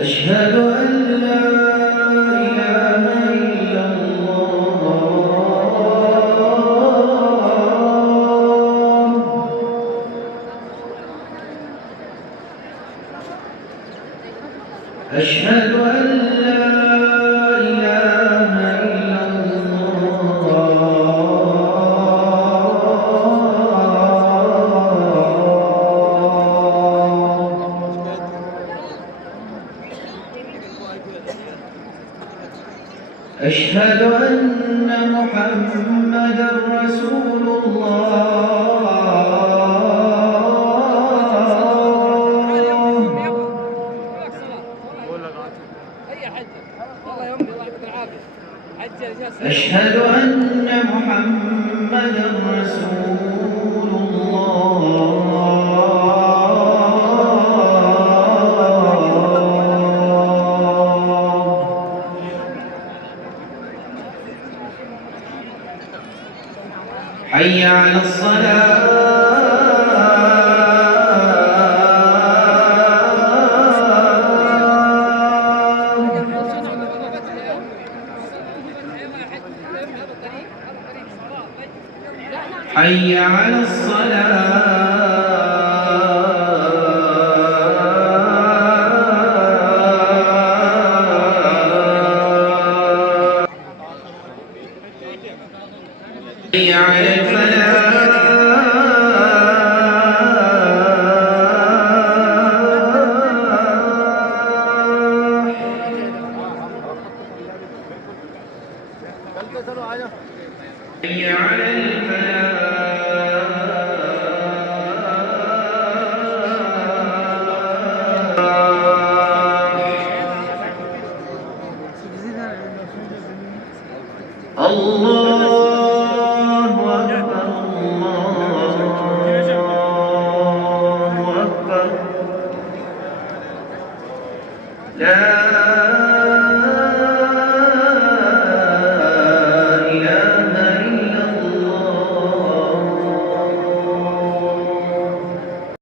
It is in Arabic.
أشهد أن لا إله إلا الله. أشهد أن لا إله إلا أشهد أن محمدًا رسول أشهد أن محمدًا رسول حي على الصلاة. حي على الصلاة. حي على الفلاح. حي على الفلاح. الله أكبر الله أكبر لا